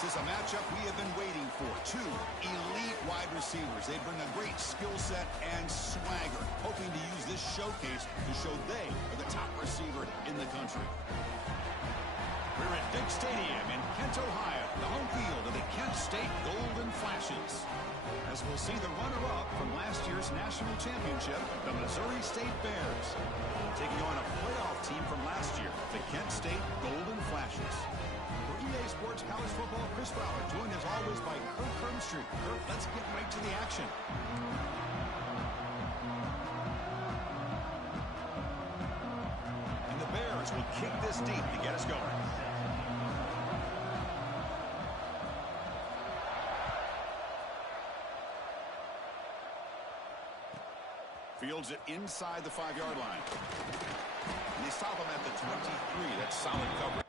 This is a matchup we have been waiting for. Two elite wide receivers. They bring a great skill set and swagger, hoping to use this showcase to show they are the top receiver in the country. We're at Dick Stadium in Kent, Ohio, the home field of the Kent State Golden Flashes. As we'll see the runner-up from last year's national championship, the Missouri State Bears, taking on a playoff team from last year, the Kent State Golden Flashes. For EA Sports College Football, Chris Fowler, joined as always by Kirk Herbstreit. Kirk, let's get right to the action. And the Bears will kick this deep to get us going. Fields it inside the 5-yard line. And they stop him at the 23. That's solid coverage.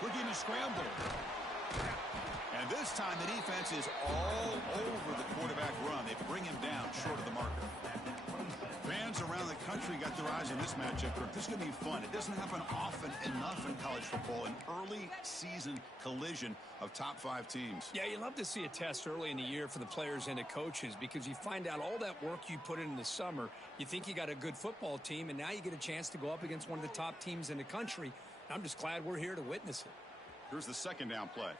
Looking to scramble. And this time the defense is all over the quarterback run. They bring him down short of the marker. Fans around the country got their eyes on this matchup. This is going to be fun. It doesn't happen often enough in college football, an early season collision of top 5 teams. Yeah, you love to see a test early in the year for the players and the coaches because you find out all that work you put in the summer. You think you got a good football team, and now you get a chance to go up against one of the top teams in the country. I'm just glad we're here to witness it. Here's the second down play.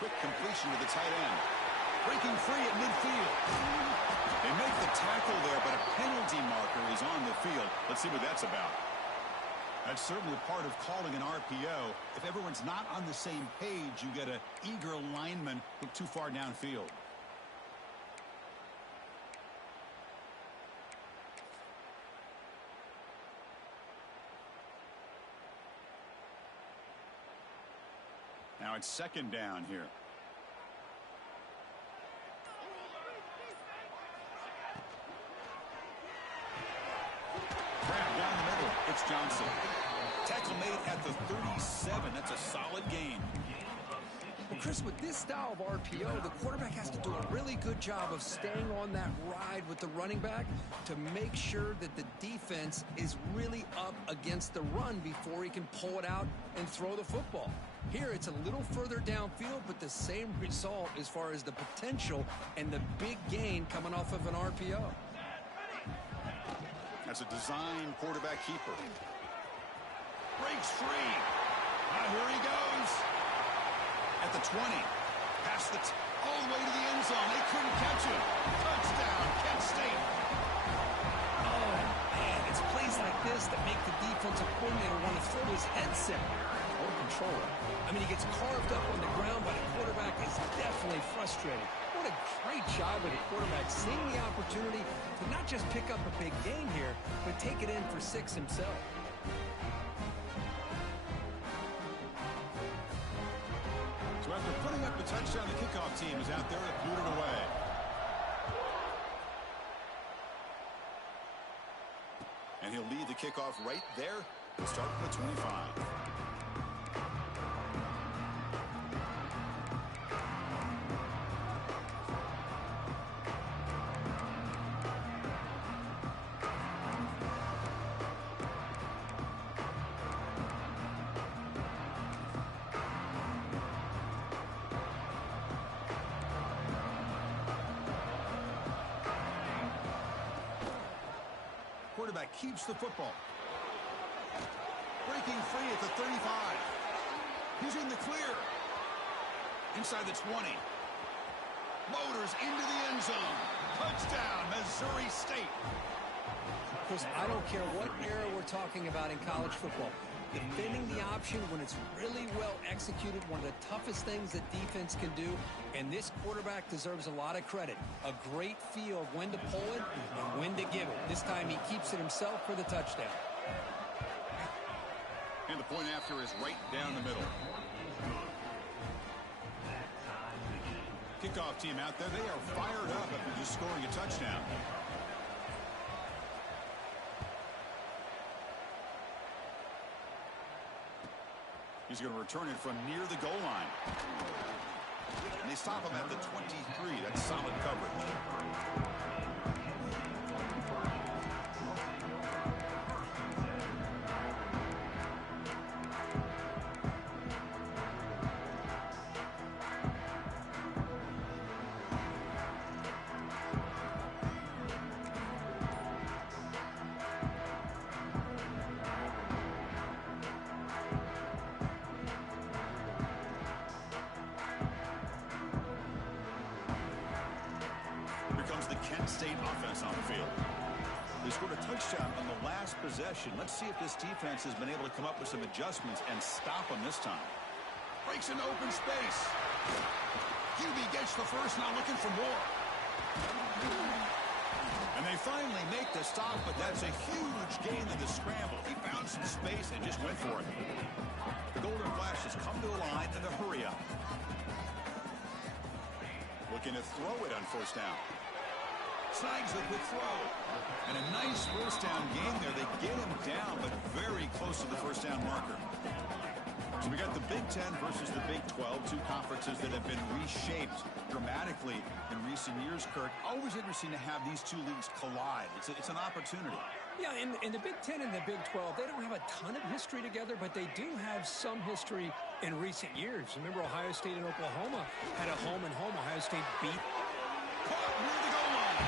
Quick completion to the tight end. Breaking free at midfield. They make the tackle there, but a penalty marker is on the field. Let's see what that's about. That's certainly part of calling an RPO. If everyone's not on the same page, you get an eager lineman look too far downfield. Now it's second down here. Grab down the middle. It's Johnson. Tackle made at the 37. That's a solid gain. Chris, with this style of RPO, the quarterback has to do a really good job of staying on that ride with the running back to make sure that the defense is really up against the run before he can pull it out and throw the football. Here, it's a little further downfield, but the same result as far as the potential and the big gain coming off of an RPO. That's a design quarterback keeper. Breaks free. Here he goes. At the 20. Past the all the way to the end zone. They couldn't catch him. Touchdown, Kent State. Oh, man, it's plays like this that make the defensive coordinator want to throw his headset or controller. I mean, he gets carved up on the ground by the quarterback. Is definitely frustrating. What a great job of the quarterback seeing the opportunity to not just pick up a big gain here, but take it in for 6 himself. So after putting up the touchdown, the kickoff team is out there to boot it away. And he'll lead the kickoff right there and start from the 25. Quarterback keeps the football. Breaking free at the 35. He's in the clear. Inside the 20. Motors into the end zone. Touchdown, Missouri State. Chris, I don't care what era we're talking about in college football. Defending the option when it's really well executed, one of the toughest things that defense can do, and this quarterback deserves a lot of credit. A great feel of when to pull it and when to give it. This time he keeps it himself for the touchdown. And the point after is right down the middle. Kickoff team out there, they are fired up after just scoring a touchdown. He's going to return it from near the goal line. And they stop him at the 23. That's solid coverage. The Kent State offense on the field. They scored a touchdown on the last possession. Let's see if this defense has been able to come up with some adjustments and stop them this time. Breaks into open space. QB gets the first, now looking for more. And they finally make the stop, but that's a huge gain in the scramble. He found some space and just went for it. The Golden Flash has come to the line in a hurry up. Looking to throw it on first down. Snags the quick throw. And a nice first down gain there. They get him down, but very close to the first down marker. So we got the Big Ten versus the Big 12, two conferences that have been reshaped dramatically in recent years, Kirk. Always interesting to have these two leagues collide. It's an opportunity. Yeah, and the Big Ten and the Big 12, they don't have a ton of history together, but they do have some history in recent years. Remember, Ohio State and Oklahoma had a home-and-home. Ohio State beat. Caught near the goal line.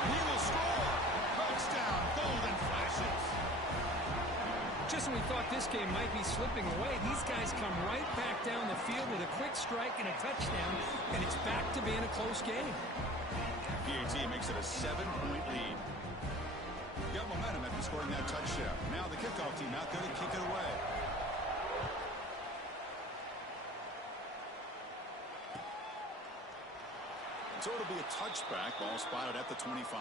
He will score. Touchdown, Golden Flashes. Just when we thought this game might be slipping away, these guys come right back down the field with a quick strike and a touchdown, and it's back to being a close game. PAT makes it a 7-point lead. Got momentum after scoring that touchdown. Now the kickoff team out there to kick it away. So it'll be a touchback. Ball spotted at the 25.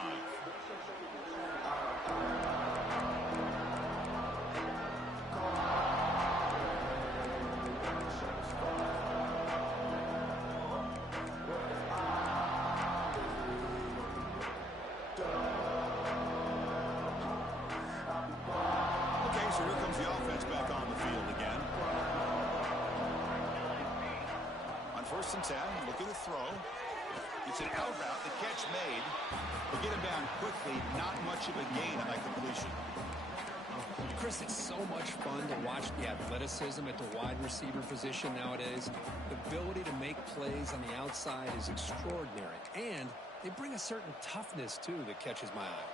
Okay, so here comes the offense back on the field again. On first and 10. Looking to throw. It's an out route. The catch made. They get him down quickly. Not much of a gain on that completion. Chris, it's so much fun to watch the athleticism at the wide receiver position nowadays. The ability to make plays on the outside is extraordinary. And they bring a certain toughness, too, that catches my eye.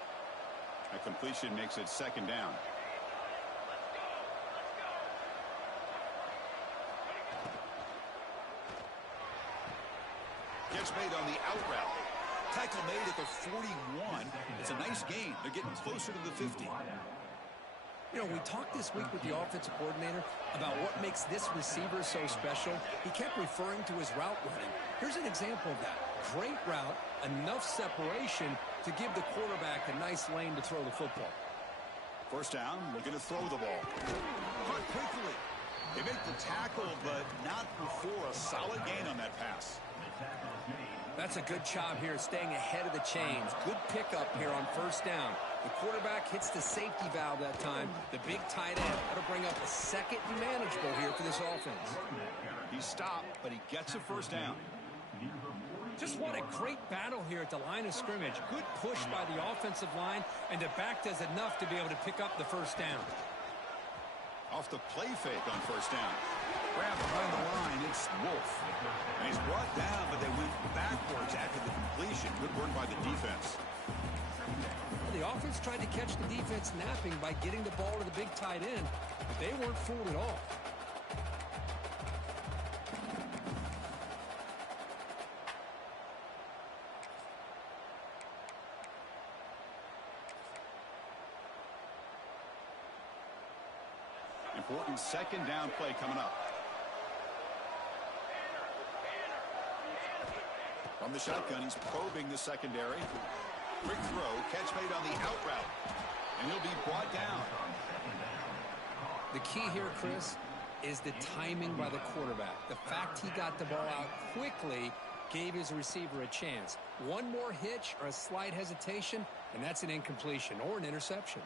That completion makes it second down. Catch made on the out route. Tackle made at the 41. It's a nice gain. They're getting closer to the 50. You know, we talked this week with the offensive coordinator about what makes this receiver so special. He kept referring to his route running. Here's an example of that. Great route, enough separation to give the quarterback a nice lane to throw the football. First down, looking to throw the ball. Caught quickly. They make the tackle, but not before a solid gain on that pass. That's a good job here, staying ahead of the chains. Good pickup here on first down. The quarterback hits the safety valve that time. The big tight end. That'll bring up a second and manageable here for this offense. He stopped, but he gets a first down. Just what a great battle here at the line of scrimmage. Good push by the offensive line, and the back does enough to be able to pick up the first down. Off the play fake on first down. Grab behind the line, it's Wolf. And he's brought down, but they went backwards after the completion. Good work by the defense. The offense tried to catch the defense napping by getting the ball to the big tight end, but they weren't fooled at all. Important second down play coming up. From the shotgun, he's probing the secondary. Quick throw, catch made on the out route. And he'll be brought down. The key here, Chris, is the timing by the quarterback. The fact he got the ball out quickly gave his receiver a chance. One more hitch or a slight hesitation, and that's an incompletion or an interception.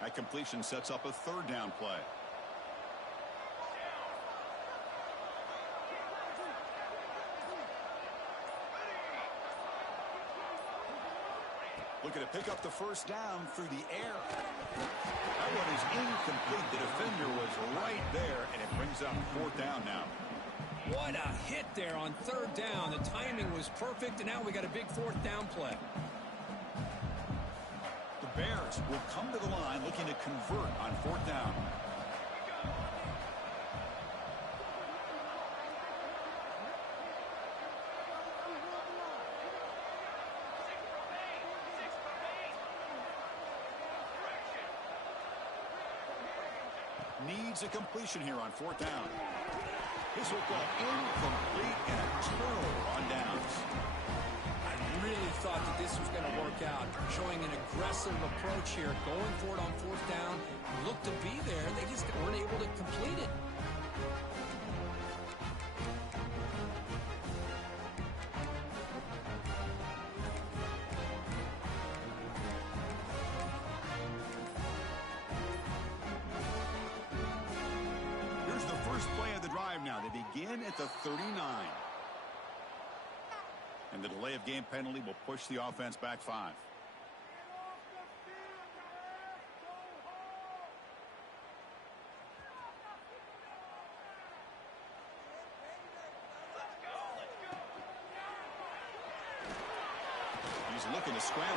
That completion sets up a third down play. Looking to pick up the first down through the air. That one is incomplete. The defender was right there, and it brings up fourth down now. What a hit there on third down. The timing was perfect, and now we got a big fourth down play. The Bears will come to the line looking to convert on fourth down. Needs a completion here on fourth down. This will go incomplete and a turnover on downs. I really thought that this was going to work out, showing an aggressive approach here, going for it on fourth down. Looked to be there. They just weren't able to complete it. Play of the drive now. They begin at the 39. And the delay of game penalty will push the offense back 5. He's looking to scramble.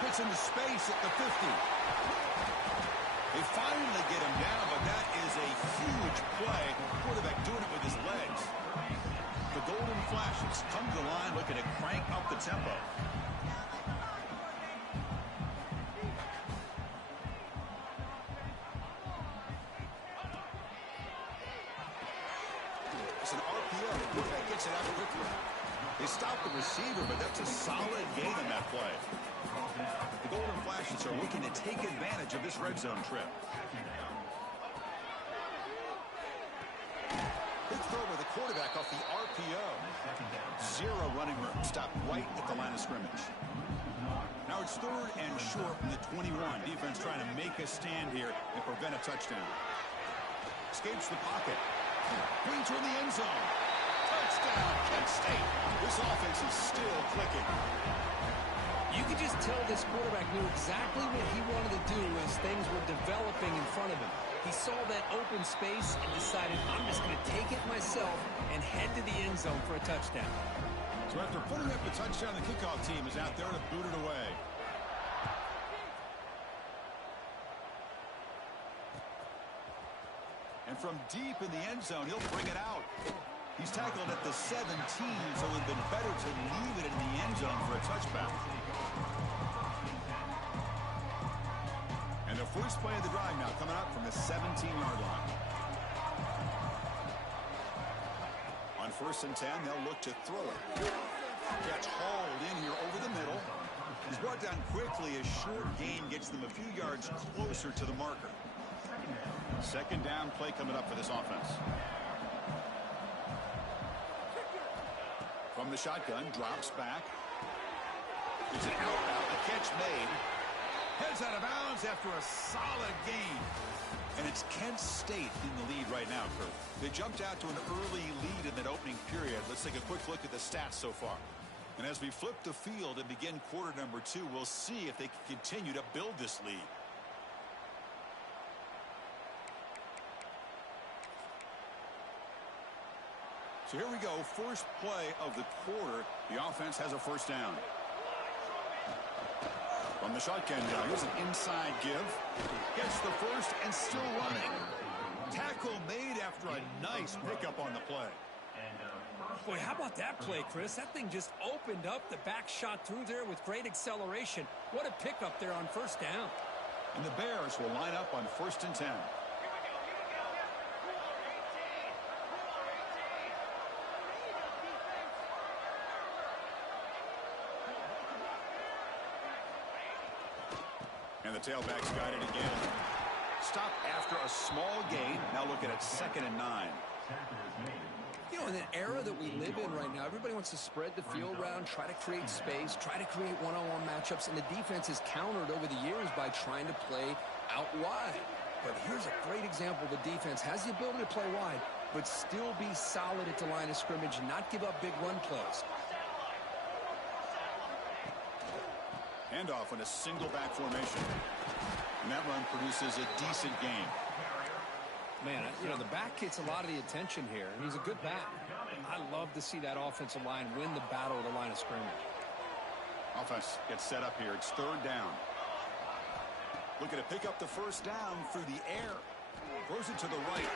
Puts into space at the 50. They finally get him down, but that is a huge play. Quarterback doing it with his legs. The Golden Flashes come to the line looking to crank up the tempo. It's an RPO. The quarterback gets it out quickly. They stop the receiver, but that's a solid gain on that play. The Golden Flashes are looking to take advantage of this red zone trip. over the quarterback off the RPO. Zero running room. Stopped right at the line of scrimmage. Now it's 3rd and short from the 21. Defense trying to make a stand here and prevent a touchdown. Escapes the pocket. Brings her in the end zone. Touchdown, Kent State. This offense is still clicking. You could just tell this quarterback knew exactly what he wanted to do as things were developing in front of him. He saw that open space and decided, I'm just going to take it myself and head to the end zone for a touchdown. So after putting up a touchdown, the kickoff team is out there to boot it away. And from deep in the end zone, he'll bring it out. He's tackled at the 17, so it would have been better to leave it in the end zone for a touchback. And the first play of the drive now coming up from the 17-yard line. On 1st and 10, they'll look to throw it. Gets hauled in here over the middle. He's brought down quickly. A short gain gets them a few yards closer to the marker. 2nd down play coming up for this offense. From the shotgun, drops back. It's an out, the catch made. Heads out of bounds after a solid gain. And it's Kent State in the lead right now, Kurt. They jumped out to an early lead in that opening period. Let's take a quick look at the stats so far. And as we flip the field and begin quarter number 2, we'll see if they can continue to build this lead. So here we go, first play of the quarter. The offense has a 1st down. From the shotgun down, here's an inside give. Gets the first and still running. Tackle made after a nice pickup on the play. Boy, how about that play, Chris? That thing just opened up. The back shot through there with great acceleration. What a pickup there on 1st down. And the Bears will line up on 1st and 10. And the tailback's got it again. Stop after a small gain. Now looking at 2nd and 9. You know, in an era that we live in right now, everybody wants to spread the field around, try to create space, try to create one-on-one matchups, and the defense has countered over the years by trying to play out wide. But here's a great example. The defense has the ability to play wide, but still be solid at the line of scrimmage and not give up big run plays. Handoff in a single back formation. And that run produces a decent gain. Man, you know, the back gets a lot of the attention here, and he's a good back. I love to see that offensive line win the battle of the line of scrimmage. Offense gets set up here. It's 3rd down. Looking to pick up the 1st down through the air. Throws it to the right.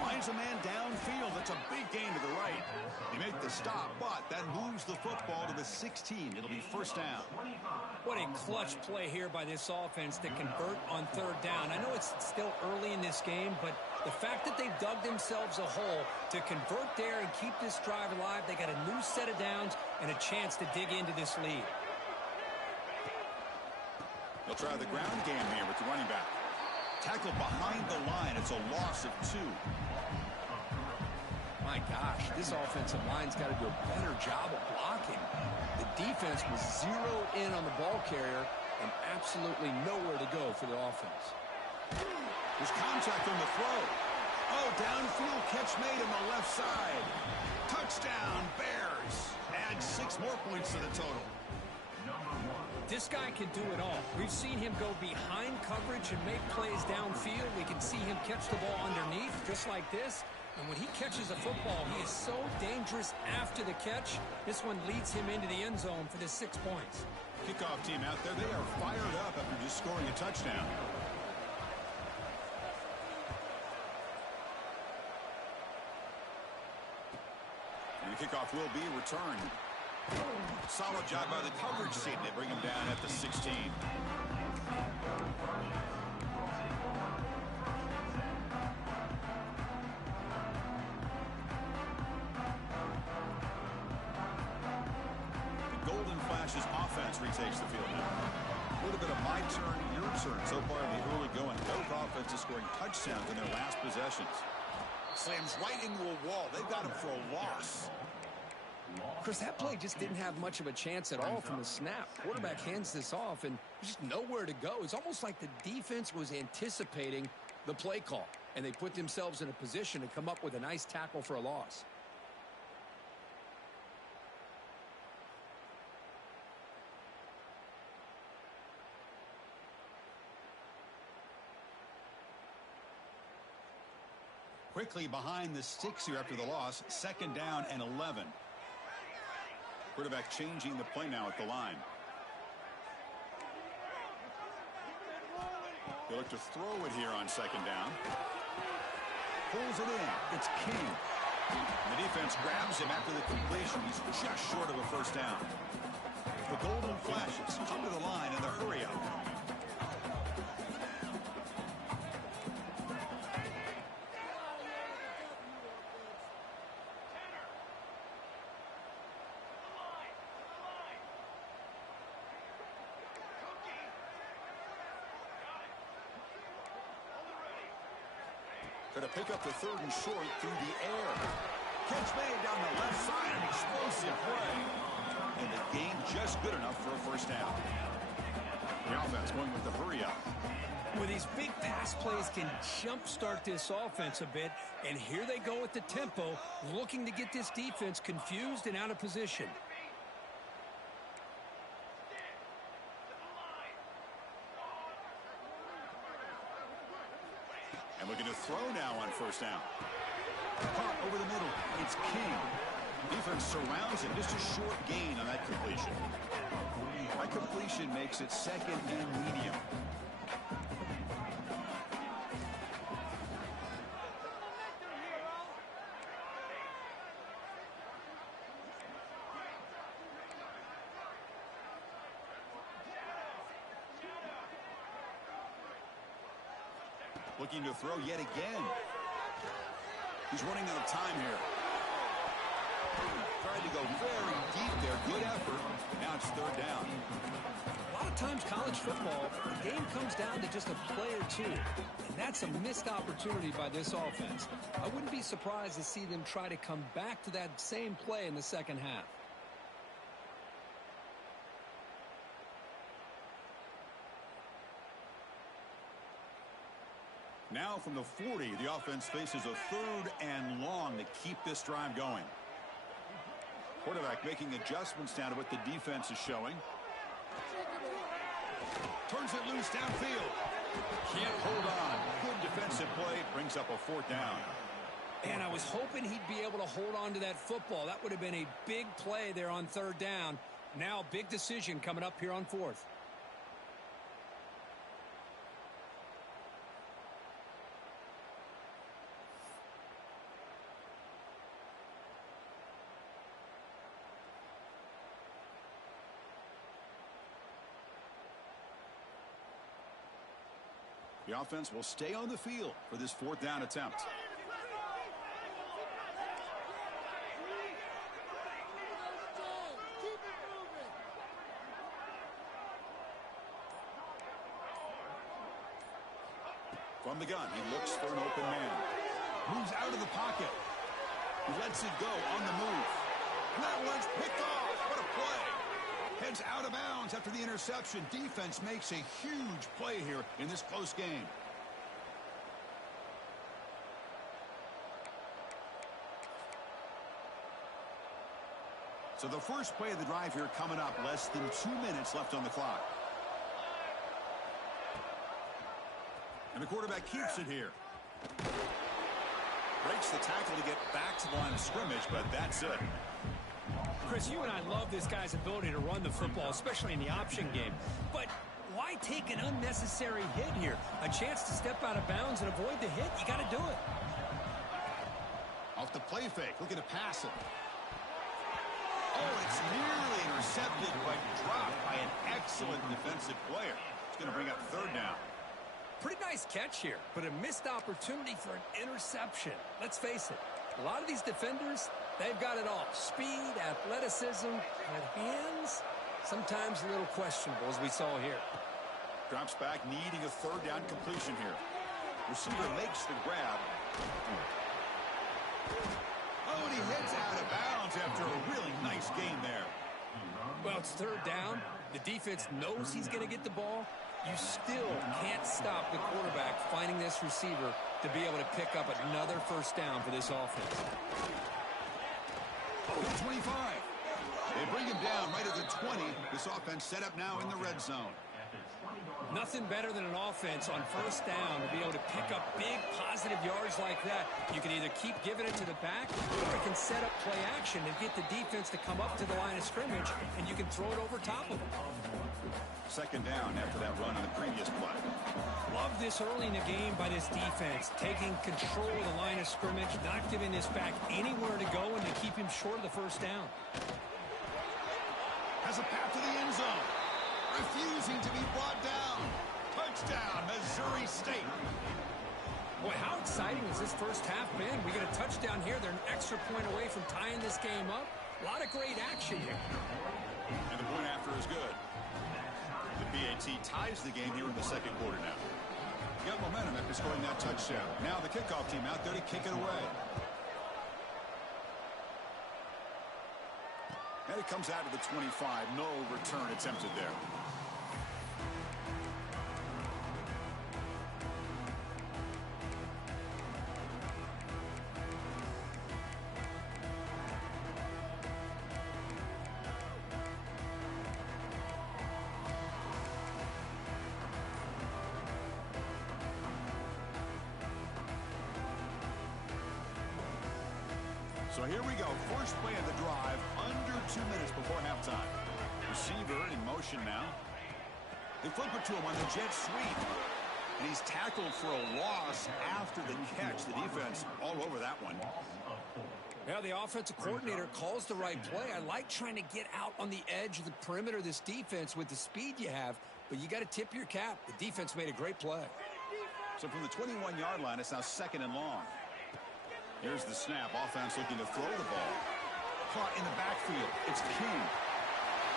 Finds a man downfield. That's a big gain to the right. They make the stop, but that moves the football to the 16. It'll be 1st down. What a clutch play here by this offense to convert on 3rd down. I know it's still early in this game, but the fact that they've dug themselves a hole to convert there and keep this drive alive, they got a new set of downs and a chance to dig into this lead. They'll try the ground game here with the running back. Tackle behind the line. It's a loss of 2. My gosh, this offensive line's got to do a better job of blocking. The defense was zeroed in on the ball carrier and absolutely nowhere to go for the offense. There's contact on the throw. Oh, downfield catch made on the left side. Touchdown, Bears. Add 6 more points to the total. This guy can do it all. We've seen him go behind coverage and make plays downfield. We can see him catch the ball underneath, just like this. And when he catches a football, he is so dangerous after the catch. This one leads him into the end zone for the 6 points. Kickoff team out there, they are fired up after just scoring a touchdown. And the kickoff will be returned. Solid job by the coverage team. They bring him down at the 16. The Golden Flashes offense retakes the field now. A little bit of my turn, your turn so far in the early going. Both offenses scoring touchdowns in their last possessions. Slams right into a wall. They've got him for a loss. Chris, that play just didn't have much of a chance at all from the snap. Quarterback hands this off, and there's just nowhere to go. It's almost like the defense was anticipating the play call, and they put themselves in a position to come up with a nice tackle for a loss. Quickly behind the sticks here after the loss. 2nd down and 11. Quarterback changing the play now at the line. They look to throw it here on 2nd down. Pulls it in. It's King. The defense grabs him after the completion. He's just short of a 1st down. The golden flashes come to the line in the hurry up. To pick up the 3rd and short through the air. Catch made down the left side, an explosive play. And the gain just good enough for a 1st down. The offense going with the hurry up. Well, these big pass plays can jumpstart this offense a bit, and here they go with the tempo, looking to get this defense confused and out of position. And looking to throw now on 1st down. Caught over the middle. It's King. Defense surrounds him. Just a short gain on that completion. That completion makes it 2nd and medium. Looking to throw yet again. He's running out of time here. Trying to go very deep there. Good effort. Now it's 3rd down. A lot of times college football, the game comes down to just a play or two. And that's a missed opportunity by this offense. I wouldn't be surprised to see them try to come back to that same play in the 2nd half. Now from the 40, the offense faces a 3rd and long to keep this drive going. Quarterback making adjustments now to what the defense is showing. Turns it loose downfield. Can't hold on. Good defensive play. Brings up a 4th down. And I was hoping he'd be able to hold on to that football. That would have been a big play there on 3rd down. Now big decision coming up here on 4th. The offense will stay on the field for this 4th down attempt. From the gun, he looks for an open man. Moves out of the pocket. He lets it go on the move. That one's picked off. What a play. Heads out of bounds after the interception. Defense makes a huge play here in this close game. So the first play of the drive here coming up. Less than 2 minutes left on the clock. And the quarterback keeps it here. Breaks the tackle to get back to the line of scrimmage, but that's it. Chris, you and I love this guy's ability to run the football, especially in the option game. But why take an unnecessary hit here? A chance to step out of bounds and avoid the hit? You got to do it. Off the play fake, looking to pass it. Oh, it's nearly intercepted, but dropped by an excellent defensive player. It's going to bring up 3rd down. Pretty nice catch here, but a missed opportunity for an interception. Let's face it, a lot of these defenders, they've got it all. Speed, athleticism, but hands, sometimes a little questionable, as we saw here. Drops back, needing a 3rd down completion here. Receiver makes the grab. Oh, and he heads out of bounds after a really nice gain there. Well, it's third down. The defense knows he's going to get the ball. You still can't stop the quarterback finding this receiver to be able to pick up another first down for this offense. Oh, 25. They bring him down right at the 20. This offense set up now in the red zone. Nothing better than an offense on first down to be able to pick up big positive yards like that. You can either keep giving it to the back, or you can set up play action and get the defense to come up to the line of scrimmage, and you can throw it over top of them. Second down after that run on the previous play. Love this early in the game by this defense, taking control of the line of scrimmage, not giving this back anywhere to go, and to keep him short of the first down. Has a path to the end zone. Refusing to be brought down. Touchdown, Missouri State. Boy, how exciting has this first half been? We get a touchdown here. They're an extra point away from tying this game up. A lot of great action here. And the point after is good. The PAT ties the game here in the second quarter now. Got momentum after scoring that touchdown. Now the kickoff team out there to kick it away. And it comes out to the 25. No return attempted there. So here we go. First play of the drive, under 2 minutes before halftime. Receiver in motion now. They flip it to him on the jet sweep. And he's tackled for a loss after the catch. The defense all over that one. Yeah, the offensive coordinator calls the right play. I like trying to get out on the edge of the perimeter of this defense with the speed you have, but you got to tip your cap. The defense made a great play. So from the 21-yard line, it's now second and long. Here's the snap. Offense looking to throw the ball. Caught in the backfield. It's King.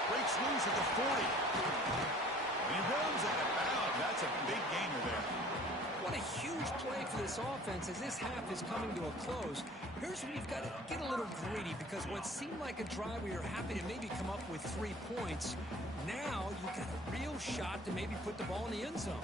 Breaks loose at the 40. And he runs out of bounds. That's a big gainer there. What a huge play for this offense as this half is coming to a close. Here's where you've got to get a little greedy, because what seemed like a drive where you're happy to maybe come up with 3 points, now you've got a real shot to maybe put the ball in the end zone.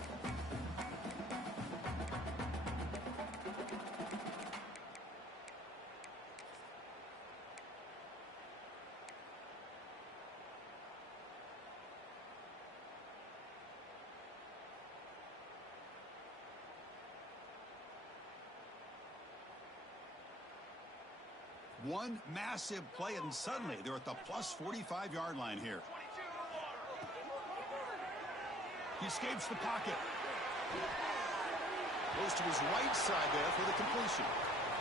One massive play, and suddenly they're at the plus 45-yard line here. He escapes the pocket. Goes to his right side there for the completion.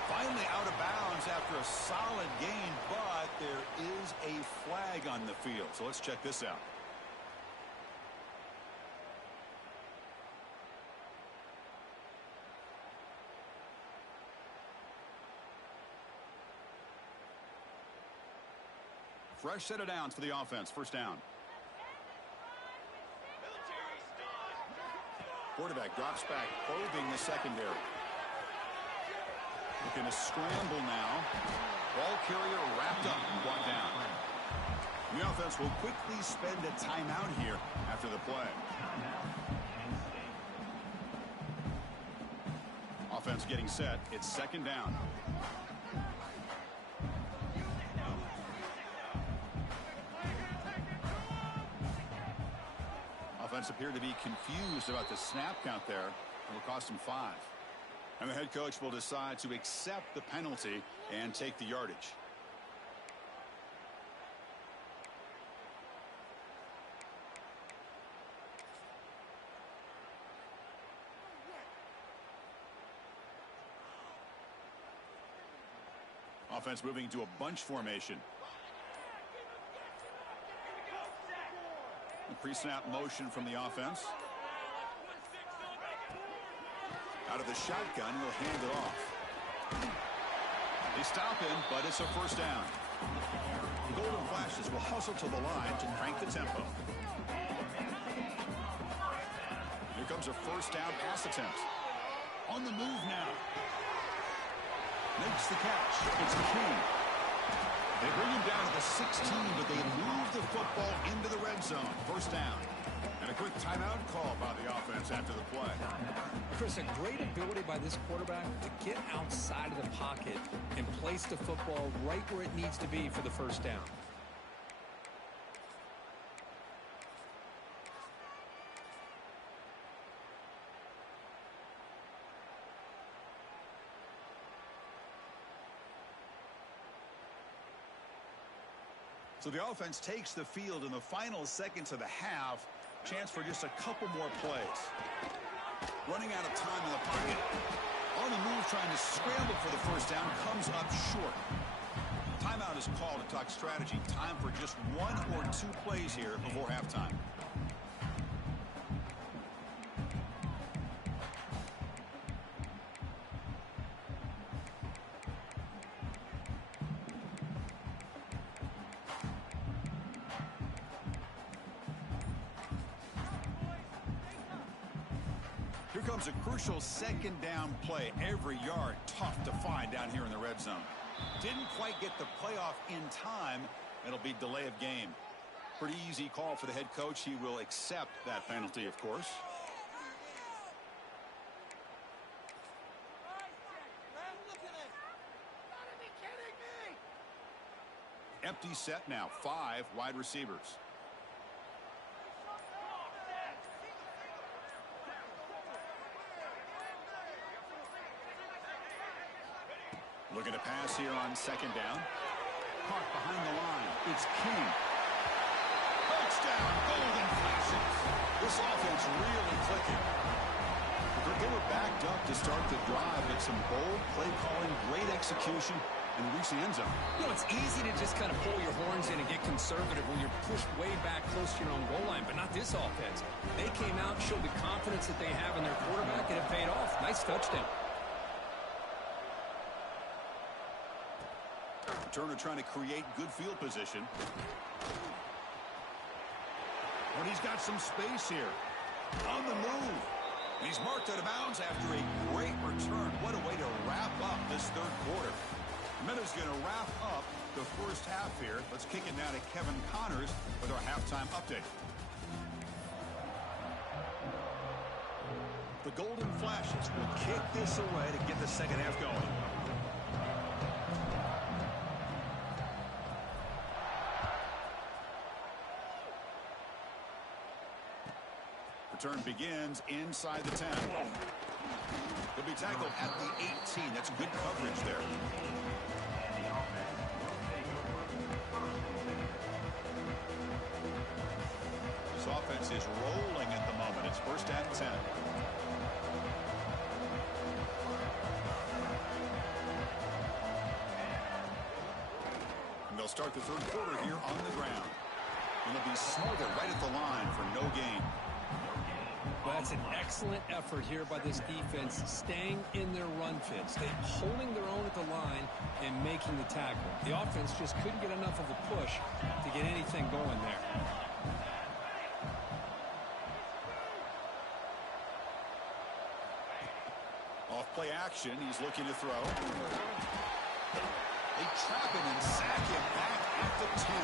Finally out of bounds after a solid gain, but there is a flag on the field. So let's check this out. Fresh set of downs for the offense. First down. Quarterback drops back, probing the secondary. Looking to scramble now. Ball carrier wrapped up and brought down. The offense will quickly spend a timeout here after the play. Offense getting set. It's second down. Offense appeared to be confused about the snap count there. It will cost him 5. And the head coach will decide to accept the penalty and take the yardage. Offense moving to a bunch formation. Pre-snap motion from the offense. Out of the shotgun, he'll hand it off. They stop him, but it's a first down. The Golden Flashes will hustle to the line to crank the tempo. Here comes a first down pass attempt. On the move now. makes the catch. It's King. They bring him down to the 16, but they move the football into the red zone. First down. And a quick timeout call by the offense after the play. Chris, a great ability by this quarterback to get outside of the pocket and place the football right where it needs to be for the first down. So the offense takes the field in the final seconds of the half. Chance for just a couple more plays. Running out of time in the pocket. On the move, trying to scramble for the first down. Comes up short. Timeout is called to talk strategy. Time for just 1 or 2 plays here before halftime. Here comes a crucial second down play. Every yard tough to find down here in the red zone. Didn't quite get the playoff in time. It'll be delay of game. Pretty easy call for the head coach. He will accept that penalty, of course. Empty set now. 5 wide receivers. Looking to pass here on second down. Caught behind the line. It's King. Touchdown, Golden Flashes. This offense really clicking. They were backed up to start the drive, but some bold play calling, great execution, and reach the end zone. You know, it's easy to just kind of pull your horns in and get conservative when you're pushed way back close to your own goal line, but not this offense. They came out, showed the confidence that they have in their quarterback, and it paid off. Nice touchdown. Turner trying to create good field position. But he's got some space here. On the move. And he's marked out of bounds after a great return. What a way to wrap up this third quarter. Minutes going to wrap up the first half here. Let's kick it now to Kevin Connors with our halftime update. The Golden Flashes will kick this away to get the second half going. Return begins inside the 10. He'll be tackled at the 18. That's good coverage there. This offense is rolling at the moment. It's first and 10. And they'll start the third quarter here on the ground. And they'll be smothered right at the line for no gain. Well, that's an excellent effort here by this defense, staying in their run fits, holding their own at the line and making the tackle. The offense just couldn't get enough of a push to get anything going there. Off play action, he's looking to throw. They trap him and sack him back at the 10.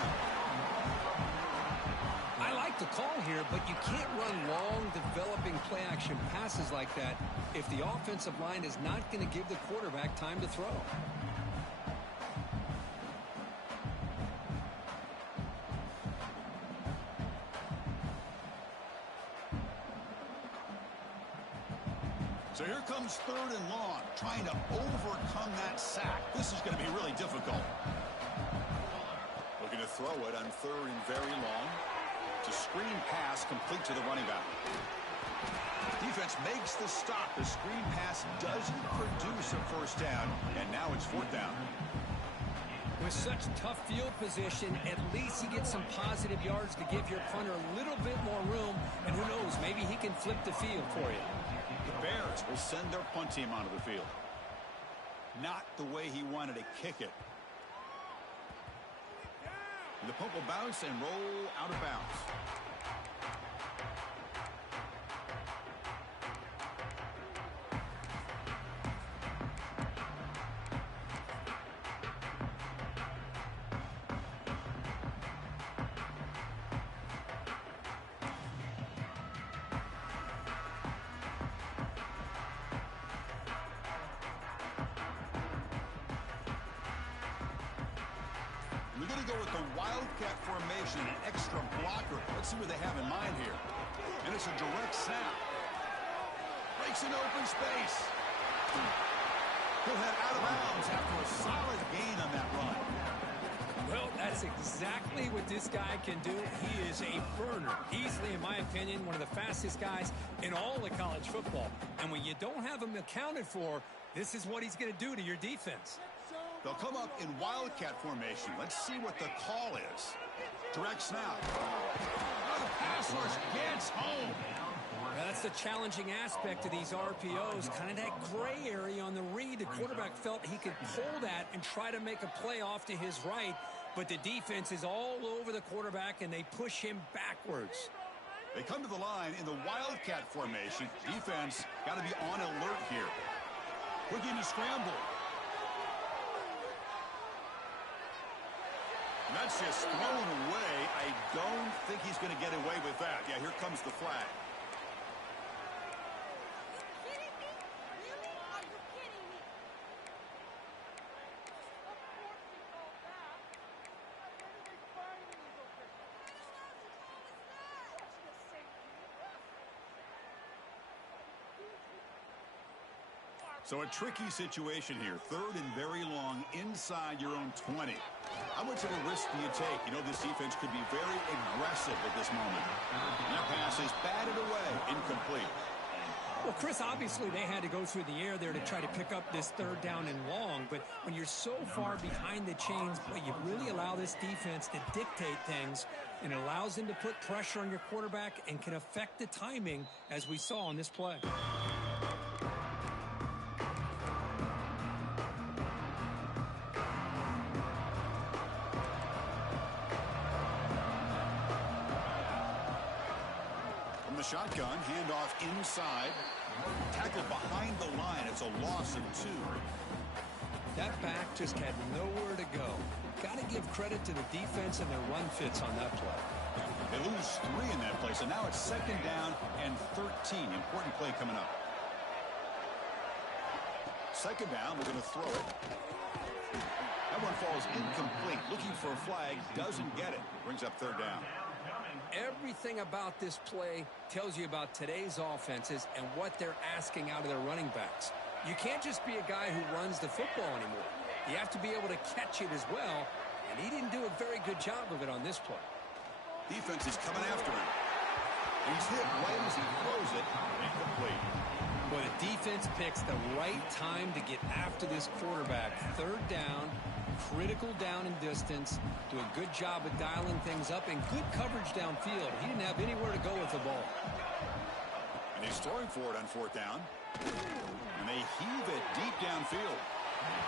I like the call here, but you can't run long, developing play-action passes like that if the offensive line is not going to give the quarterback time to throw. So here comes third and long, trying to overcome that sack. This is going to be really difficult. Looking to throw it on third and very long. It's a screen pass complete to the running back. Defense makes the stop. The screen pass doesn't produce a first down, and now it's fourth down. With such tough field position, at least you get some positive yards to give your punter a little bit more room, and who knows, maybe he can flip the field for you. The Bears will send their punt team onto the field. Not the way he wanted to kick it. The punt will bounce and roll out of bounds. going to go with the Wildcat formation, an extra blocker. Let's see what they have in mind here. And it's a direct snap. Breaks an open space. He'll head out of bounds after a solid gain on that run. Well, that's exactly what this guy can do. He is a burner. Easily, in my opinion, one of the fastest guys in all of college football. And when you don't have him accounted for, this is what he's going to do to your defense. They'll come up in Wildcat formation. Let's see what the call is. Direct snap. Oh, the pass rush gets home. Now, that's the challenging aspect of these RPOs, kind of that gray area on the read. The quarterback felt he could pull that and try to make a play off to his right, but the defense is all over the quarterback, and they push him backwards. They come to the line in the Wildcat formation. Defense got to be on alert here. Quick in to scramble. And that's just thrown away. I don't think he's going to get away with that. Yeah, here comes the flag. So a tricky situation here. Third and very long inside your own 20. How much of a risk do you take? You know, this defense could be very aggressive at this moment. And that pass is batted away, incomplete. Well, Chris, obviously they had to go through the air there to try to pick up this third down and long, but when you're so far behind the chains, boy, you really allow this defense to dictate things, and it allows them to put pressure on your quarterback and can affect the timing, as we saw on this play. Shotgun, handoff inside. Tackled behind the line. It's a loss of 2. That back just had nowhere to go. Got to give credit to the defense and their run fits on that play. They lose 3 in that play, so now it's second down and 13. Important play coming up. Second down, we're going to throw it. That one falls incomplete. Looking for a flag, doesn't get it. Brings up third down. Everything about this play tells you about today's offenses and what they're asking out of their running backs. You can't just be a guy who runs the football anymore. You have to be able to catch it as well, and he didn't do a very good job of it on this play. Defense is coming after him. He's hit right as he throws it. Incomplete. But the defense picks the right time to get after this quarterback. Third down, critical down and distance. Do a good job of dialing things up and good coverage downfield. He didn't have anywhere to go with the ball. And he's throwing for it on fourth down. And they heave it deep downfield.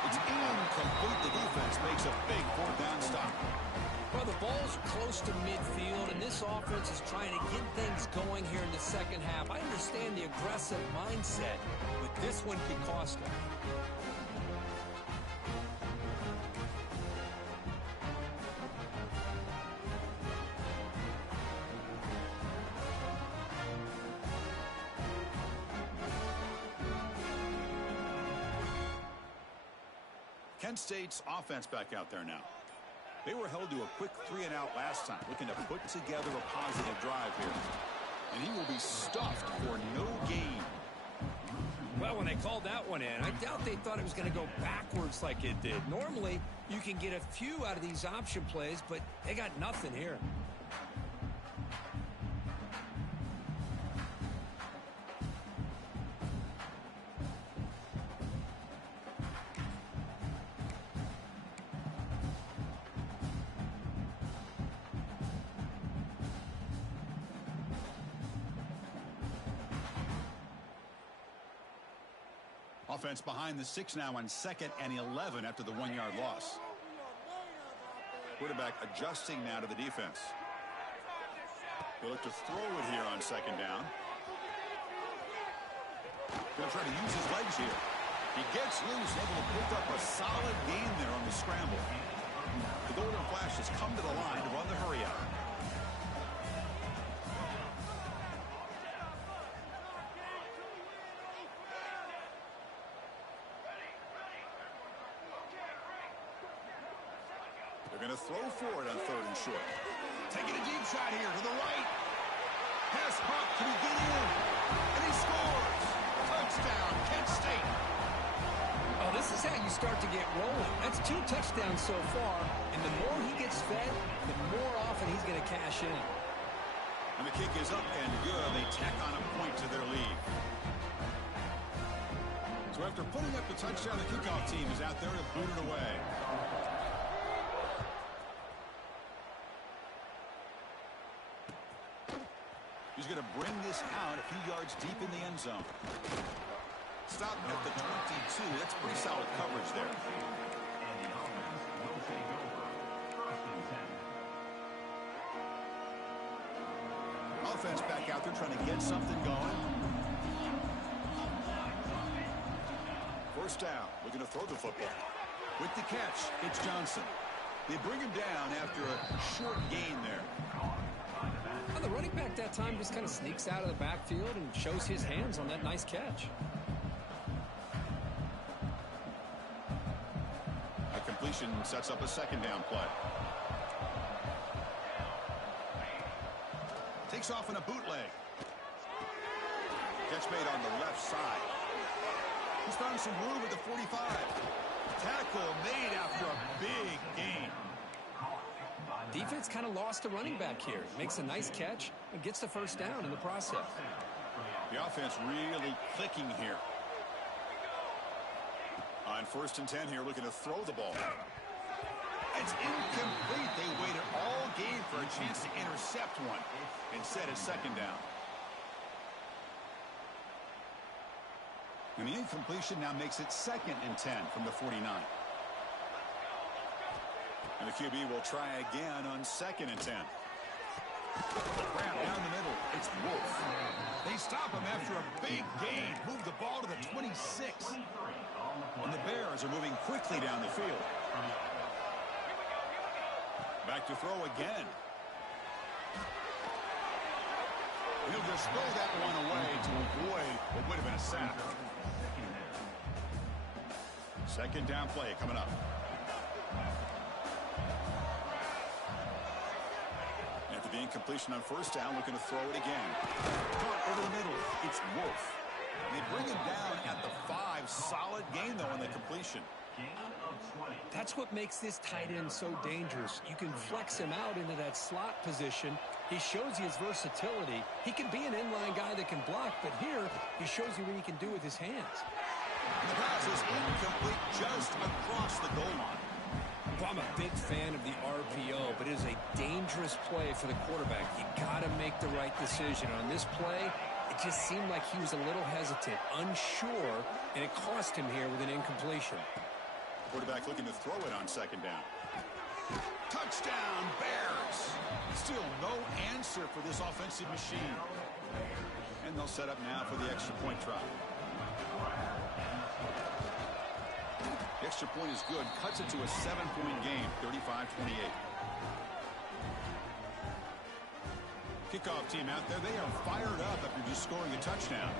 It's incomplete. The defense makes a big fourth down stop. Well, the ball's close to midfield, and this offense is trying to get things going here in the second half. I understand the aggressive mindset, but this one could cost them. Kent State's offense back out there now. They were held to a quick 3-and-out last time, looking to put together a positive drive here. And he will be stuffed for no gain. Well, when they called that one in, I doubt they thought it was going to go backwards like it did. Normally, you can get a few out of these option plays, but they got nothing here. Offense behind the 6 now on 2nd and 11 after the 1-yard loss. Quarterback adjusting now to the defense. He'll look to throw it here on 2nd down. Going to try to use his legs here. He gets loose, able to pick up a solid gain there on the scramble. The Golden Flash has come to the line to run the hurry out. throw for it on 3rd and short. Taking a deep shot here to the right. Pass Hunt. Can he get in? And he scores. Touchdown, Kent State. Oh, this is how you start to get rolling. That's 2 touchdowns so far, and the more he gets fed, the more often he's going to cash in. And the kick is up and good. They tack on a point to their lead. So after putting up the touchdown, the kickoff team is out there to boot it away. He's going to bring this out a few yards deep in the end zone. Stop at the 22. That's pretty solid coverage there. Offense back out there trying to get something going. First down. Looking to throw the football. With the catch, it's Johnson. They bring him down after a short gain there. Well, the running back that time just kind of sneaks out of the backfield and shows his hands on that nice catch. A completion sets up a 2nd down play. Takes off in a bootleg. Catch made on the left side. He's found some room at the 45. Tackle made after a big gain. Defense kind of lost a running back here. Makes a nice catch and gets the 1st down in the process. The offense really clicking here. On 1st and 10 here, looking to throw the ball. It's incomplete. They waited all game for a chance to intercept one. Instead, it's 2nd down. And the incompletion now makes it 2nd and 10 from the 49. And the QB will try again on 2nd and 10. Grab down the middle. It's Wolf. They stop him after a big gain. Move the ball to the 26. And the Bears are moving quickly down the field. Back to throw again. He'll just throw that one away to avoid what would have been a sack. 2nd down play coming up. After the incompletion on 1st down, looking to throw it again. Caught over the middle. It's Wolf. They bring him down at the 5. Solid gain, though, on the completion. That's what makes this tight end so dangerous. You can flex him out into that slot position. He shows you his versatility. He can be an inline guy that can block, but here he shows you what he can do with his hands. And the pass is incomplete just across the goal line. Well, I'm a big fan of the RPO, but it is a dangerous play for the quarterback. You got to make the right decision. On this play, it just seemed like he was a little hesitant, unsure, and it cost him here with an incompletion. Quarterback looking to throw it on 2nd down. Touchdown, Bears! Still no answer for this offensive machine. And they'll set up now for the extra point try. The extra point is good. Cuts it to a 7-point game, 35-28. Kickoff team out there. They are fired up after just scoring a touchdown.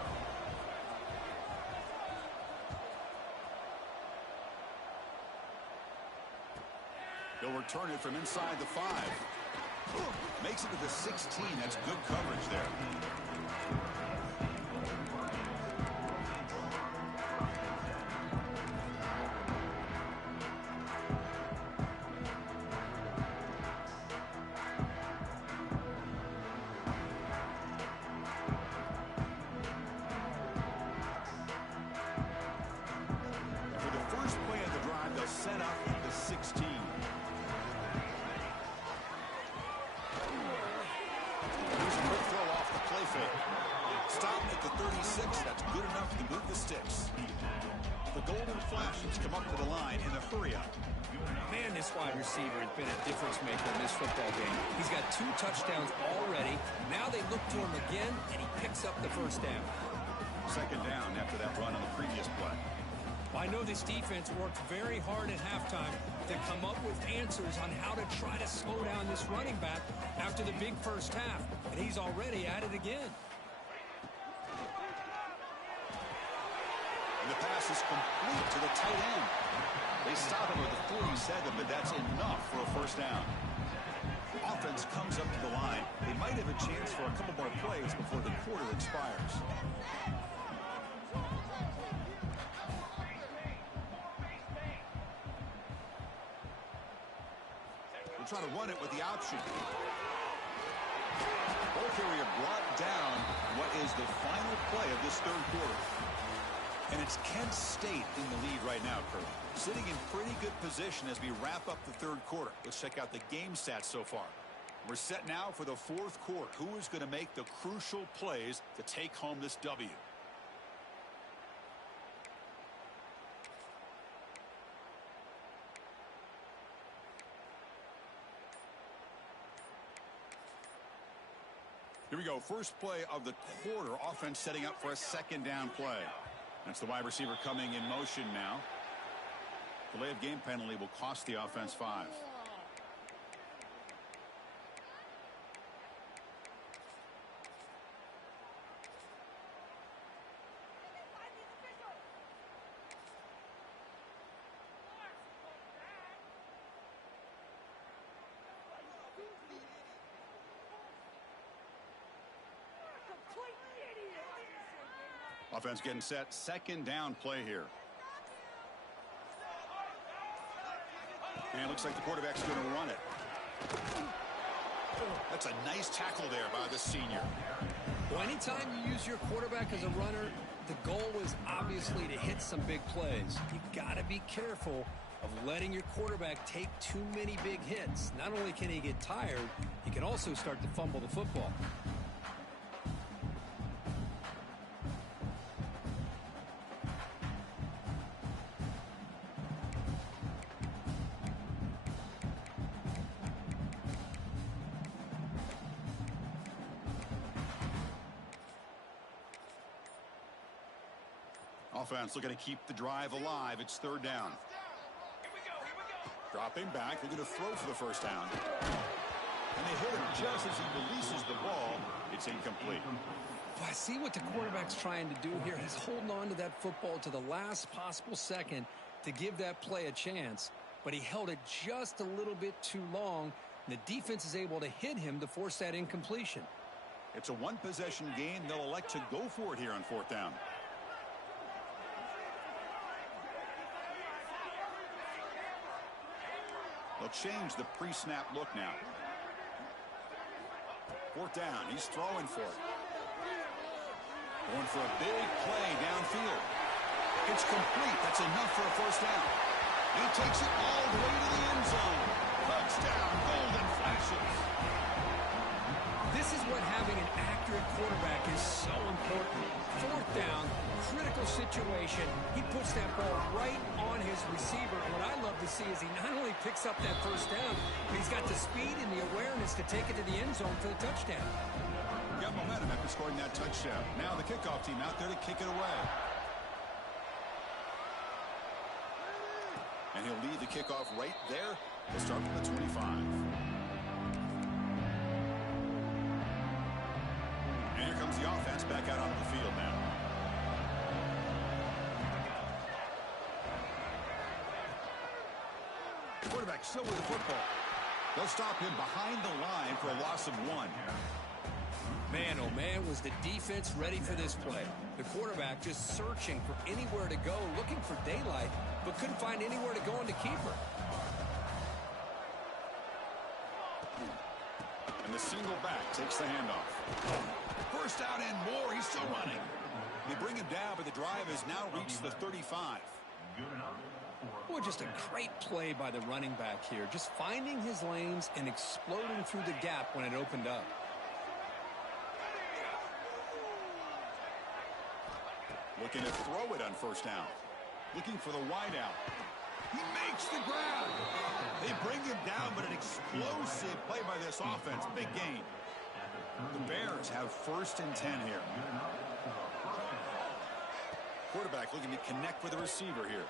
They'll return it from inside the 5. Makes it to the 16. That's good coverage there. For the first play of the drive, they'll set up at the 16. Stop at the 36. That's good enough to move the sticks. The Golden Flashes come up to the line in a hurry-up. Man, this wide receiver has been a difference maker in this football game. He's got 2 touchdowns already. Now they look to him again, and he picks up the 1st down. 2nd down after that run on the previous play. Well, I know this defense worked very hard at halftime to come up with answers on how to try to slow down this running back after the big first half, and he's already at it again. And the pass is complete to the tight end. They stop him with the 47, but that's enough for a first down. Offense comes up to the line. They might have a chance for a couple more plays before the quarter expires. We'll try to run it with the option. Ball carrier brought down what is the final play of this third quarter. And it's Kent State in the lead right now, Kurt. Sitting in pretty good position as we wrap up the third quarter. Let's check out the game stats so far. We're set now for the fourth quarter. Who is going to make the crucial plays to take home this W? Here we go. First play of the quarter. Offense setting up for a second down play. That's the wide receiver coming in motion now. Delay of game penalty will cost the offense 5. Offense getting set. Second down play here. And it looks like the quarterback's going to run it. That's a nice tackle there by the senior. Well, anytime you use your quarterback as a runner, the goal is obviously to hit some big plays. You got to be careful of letting your quarterback take too many big hits. Not only can he get tired, he can also start to fumble the football. Offense looking to keep the drive alive. It's third down. Dropping back, looking to throw for the first down. And they hit him just as he releases the ball. It's incomplete. Well, I see what the quarterback's trying to do here. He's holding on to that football to the last possible second to give that play a chance. But he held it just a little bit too long. And the defense is able to hit him to force that incompletion. It's a one-possession game. They'll elect to go for it here on fourth down. They'll change the pre-snap look now. Fourth down. He's throwing for it. Going for a big play downfield. It's complete. That's enough for a first down. He takes it all the way to the end zone. Touchdown, Golden Flashes. This is what having an accurate quarterback is so important. Fourth down, critical situation. He puts that ball right on his receiver. And what I love to see is he not only picks up that first down, but he's got the speed and the awareness to take it to the end zone for the touchdown. Got momentum after scoring that touchdown. Now the kickoff team out there to kick it away. And he'll lead the kickoff right there. We'll start from the 25. And here comes the offense back out onto the field now. Quarterback still with the football. They'll stop him behind the line for a loss of 1. Man, oh man, was the defense ready for this play. The quarterback just searching for anywhere to go, looking for daylight, but couldn't find anywhere to go on the keeper. And the single back takes the handoff. First out and more. He's still running. They bring him down, but the drive has now reached the 35. Boy, just a great play by the running back here. Just finding his lanes and exploding through the gap when it opened up. Looking to throw it on first down. Looking for the wideout. He makes the grab. They bring him down, but an explosive play by this offense. Big gain. The Bears have first and 10 here. Quarterback looking to connect with the receiver here.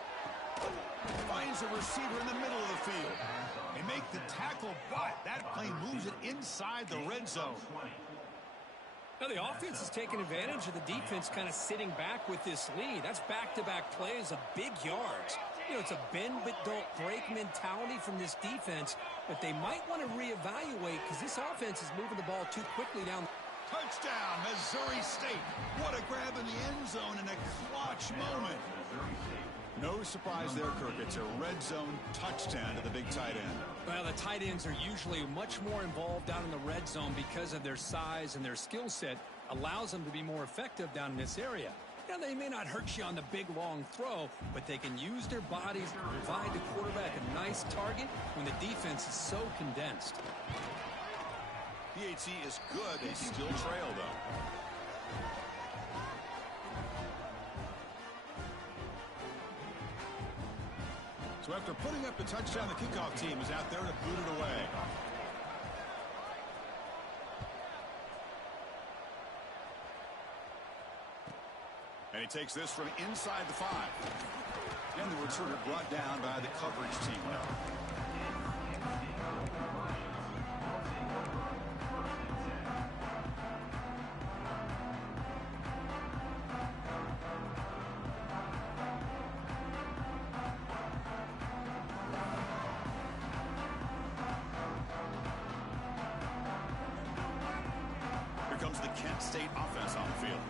Finds a receiver in the middle of the field. They make the tackle, but that play moves it inside the red zone. Now the offense is taking advantage of the defense kind of sitting back with this lead. That's back-to-back plays of big yards. You know, it's a bend but don't break mentality from this defense, but they might want to reevaluate because this offense is moving the ball too quickly down. Touchdown, Missouri State. What a grab in the end zone in a clutch moment. No surprise there, Kirk. It's a red zone touchdown to the big tight end. Well, the tight ends are usually much more involved down in the red zone because of their size and their skill set allows them to be more effective down in this area. Now, they may not hurt you on the big, long throw, but they can use their bodies to provide the quarterback a nice target when the defense is so condensed. PAT is good. They still trail, though. So after putting up the touchdown, the kickoff team is out there to boot it away. And he takes this from inside the 5. And the returner brought down by the coverage team. Here comes the Kent State offense on the field.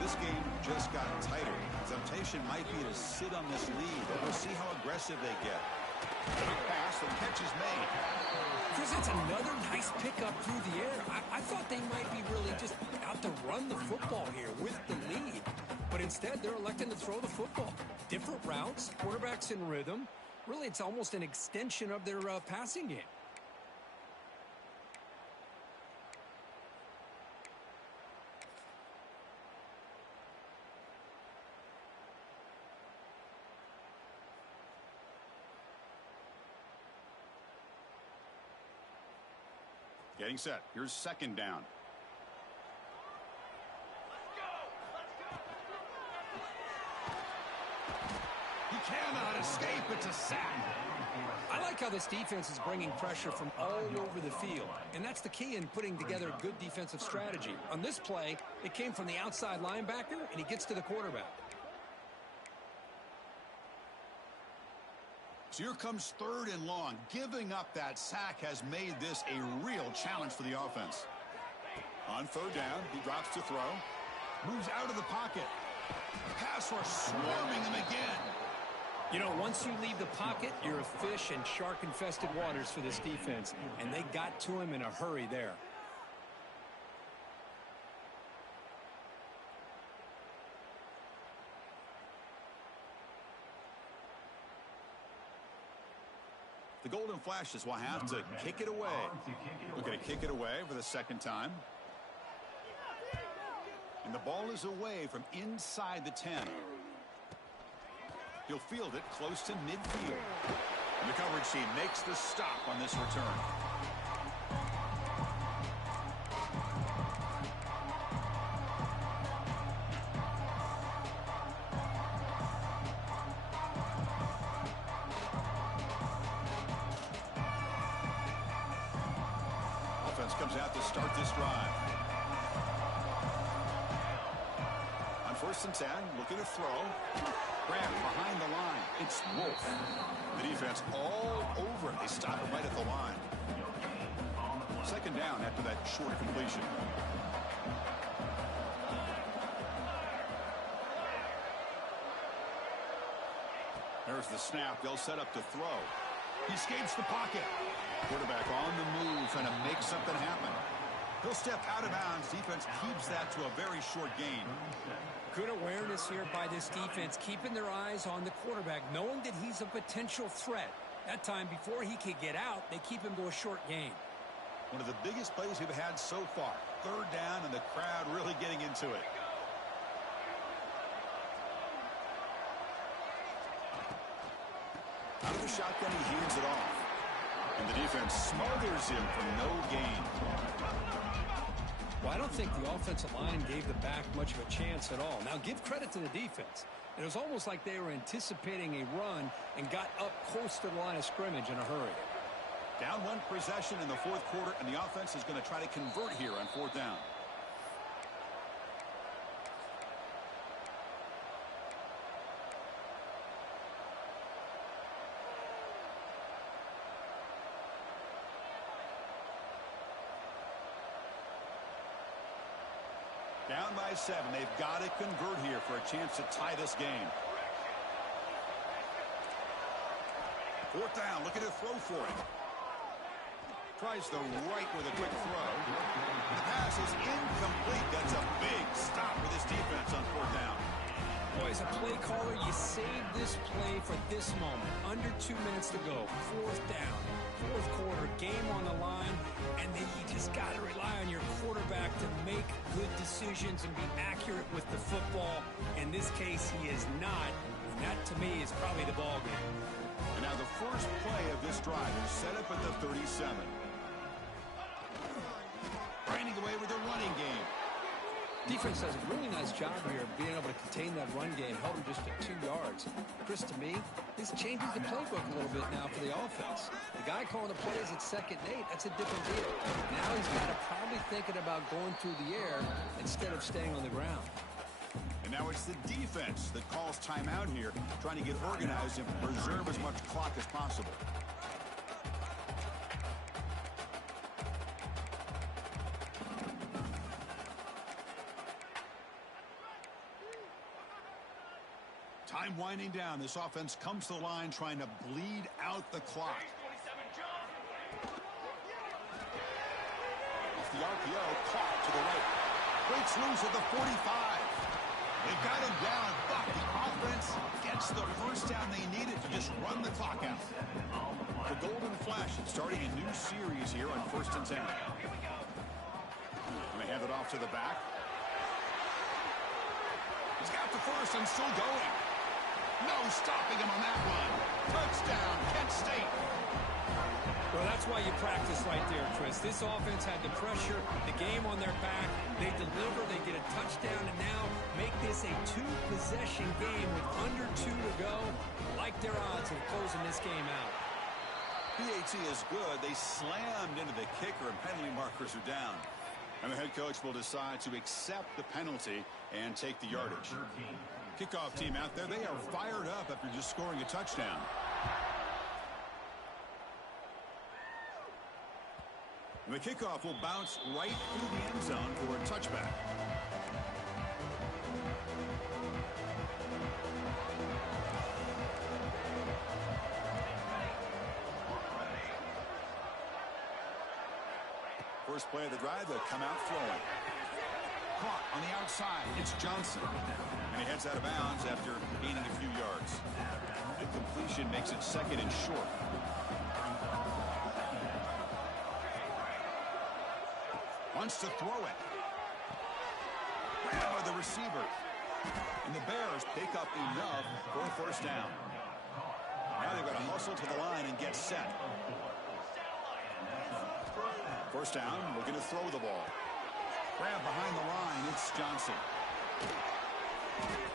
This game just got tighter. The temptation might be to sit on this lead, but we'll see how aggressive they get. Big pass, the catch is made. Chris, it's another nice pickup through the air. I thought they might be really just out to run the football here with the lead. But instead, they're electing to throw the football. Different routes, quarterbacks in rhythm. Really, it's almost an extension of their passing game. Getting set. Here's second down. He cannot escape. It's a sack. I like how this defense is bringing pressure from all over the field, and that's the key in putting together a good defensive strategy. On this play, it came from the outside linebacker, and he gets to the quarterback. So here comes 3rd and long. Giving up that sack has made this a real challenge for the offense. On 3rd down, he drops to throw. Moves out of the pocket. Pass rush swarming him again. You know, once you leave the pocket, you're a fish in shark-infested waters for this defense, and they got to him in a hurry there. The Golden Flashes will have to kick it away. We're going to kick it away for the second time. And the ball is away from inside the 10. He'll field it close to midfield. And the coverage team makes the stop on this return. Offense comes out to start this drive. On 1st and 10, looking to throw. Grab behind the line. It's Wolf. The defense all over it. They stop it right at the line. Second down after that short completion. There's the snap. They'll set up to throw. He escapes the pocket. Quarterback on the move, trying to make something happen. He'll step out of bounds. Defense keeps that to a very short gain. Good awareness here by this defense, keeping their eyes on the quarterback, knowing that he's a potential threat. That time, before he could get out, they keep him to a short gain. One of the biggest plays we've had so far. 3rd down, and the crowd really getting into it. Out of the shotgun, he hands it off. And the defense smothers him for no gain. Well, I don't think the offensive line gave the back much of a chance at all. Now, give credit to the defense. It was almost like they were anticipating a run and got up close to the line of scrimmage in a hurry. Down 1 possession in the 4th quarter, and the offense is going to try to convert here on 4th down. Down by 7. They've got to convert here for a chance to tie this game. Fourth down, looking to throw for it. Tries the right with a quick throw. The pass is incomplete. That's a big stop for this defense on fourth down. Boy, as a play caller, you save this play for this moment. Under 2 minutes to go. Fourth down. Fourth quarter, game on the line, and then you just got to rely on your quarterback to make good decisions and be accurate with the football. In this case, he is not, and that to me is probably the ball game. And now the first play of this drive is set up at the 37. Grinding away with the running game. Defense does a really nice job here of being able to contain that run game, held him just at 2 yards. Chris, to me, this changes the playbook a little bit now for the offense. The guy calling the plays at 2nd and 8, that's a different deal. Now he's got to probably thinking about going through the air instead of staying on the ground. And now it's the defense that calls timeout here, trying to get organized and preserve as much clock as possible. Time winding down. This offense comes to the line trying to bleed out the clock. Off the RPO, caught to the right. Breaks loose at the 45. They've got him down, but the offense gets the first down they needed to just run the clock out. The Golden Flash starting a new series here on 1st and 10. And they hand it off to the back. He's got the first and still going. No stopping him on that one. Touchdown, Kent State. Well, that's why you practice right there, Chris. This offense had the pressure, the game on their back. They deliver, they get a touchdown, and now make this a 2-possession game with under 2 to go. Like their odds of closing this game out. PAT is good. They slammed into the kicker, and penalty markers are down. And the head coach will decide to accept the penalty and take the yardage. Kickoff team out there, they are fired up after just scoring a touchdown. And the kickoff will bounce right through the end zone for a touchback. First play of the drive, they'll come out throwing. Caught on the outside, it's Johnson. And he heads out of bounds after gaining a few yards. The completion makes it 2nd and short. Wants to throw it. Grabbed by the receiver. And the Bears pick up enough for a first down. Now they've got to hustle to the line and get set. First down, looking to throw the ball. Grab behind the line, it's Johnson.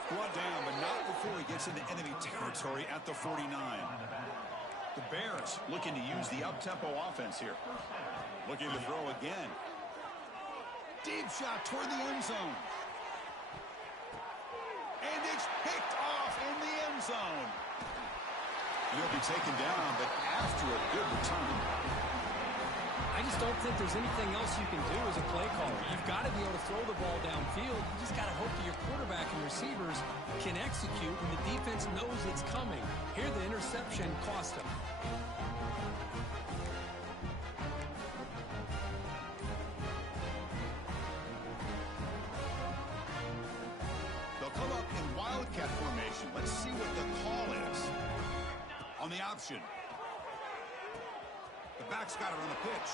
Brought down, but not before he gets into enemy territory at the 49. The Bears looking to use the up-tempo offense here. Looking to throw again. Deep shot toward the end zone. And it's picked off in the end zone. He'll be taken down, but after a good return. I just don't think there's anything else you can do as a play caller. You've got to be able to throw the ball downfield. You just got to hope that your quarterback and receivers can execute when the defense knows it's coming. Here, the interception cost him. They'll come up in Wildcat formation. Let's see what the call is. On the option. The back's got it on the pitch.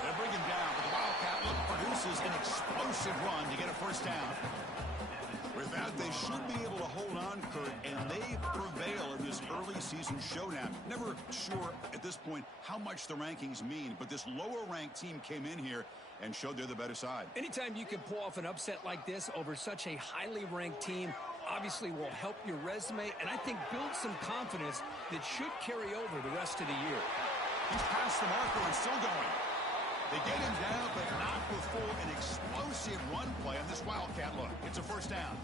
They bring him down, but the Wildcat look produces an explosive run to get a first down. With that, they should be able to hold on, Kurt, and they prevail in this early season showdown. Never sure at this point how much the rankings mean, but this lower-ranked team came in here and showed they're the better side. Anytime you can pull off an upset like this over such a highly ranked team, obviously will help your resume, and I think build some confidence that should carry over the rest of the year. He's past the marker and still going. They get him down, but not before an explosive run play on this Wildcat look. It's a first down.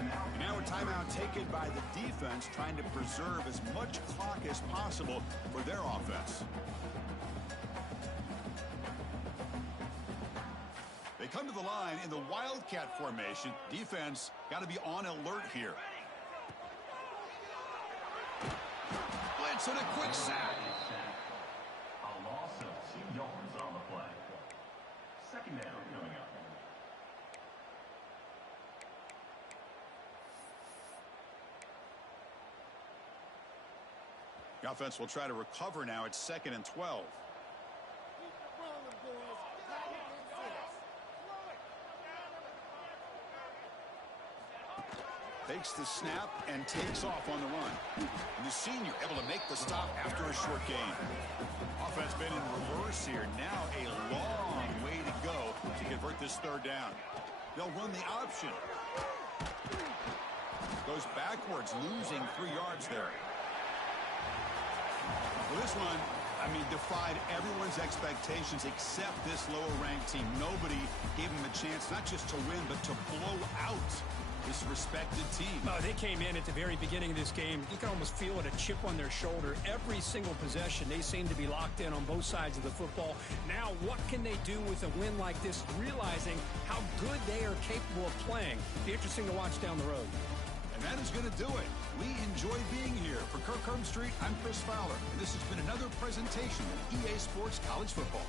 And now a timeout taken by the defense, trying to preserve as much clock as possible for their offense. They come to the line in the Wildcat formation. Defense got to be on alert here. Blitz and a quick sack. A loss of 2 yards on the play. Second down coming up. The offense will try to recover now. It's 2nd and 12. Takes the snap and takes off on the run. And the senior able to make the stop after a short gain. Offense been in reverse here. Now a long way to go to convert this 3rd down. They'll run the option. Goes backwards, losing 3 yards there. Well, this one, defied everyone's expectations except this lower-ranked team. Nobody gave them a chance not just to win, but to blow out this respected team. Oh, they came in at the very beginning of this game. You can almost feel it, a chip on their shoulder. Every single possession, they seem to be locked in on both sides of the football. Now, what can they do with a win like this, realizing how good they are capable of playing? Be interesting to watch down the road. And that is going to do it. We enjoy being here. For Kirk Herbstreit, I'm Chris Fowler. And this has been another presentation of EA Sports College Football.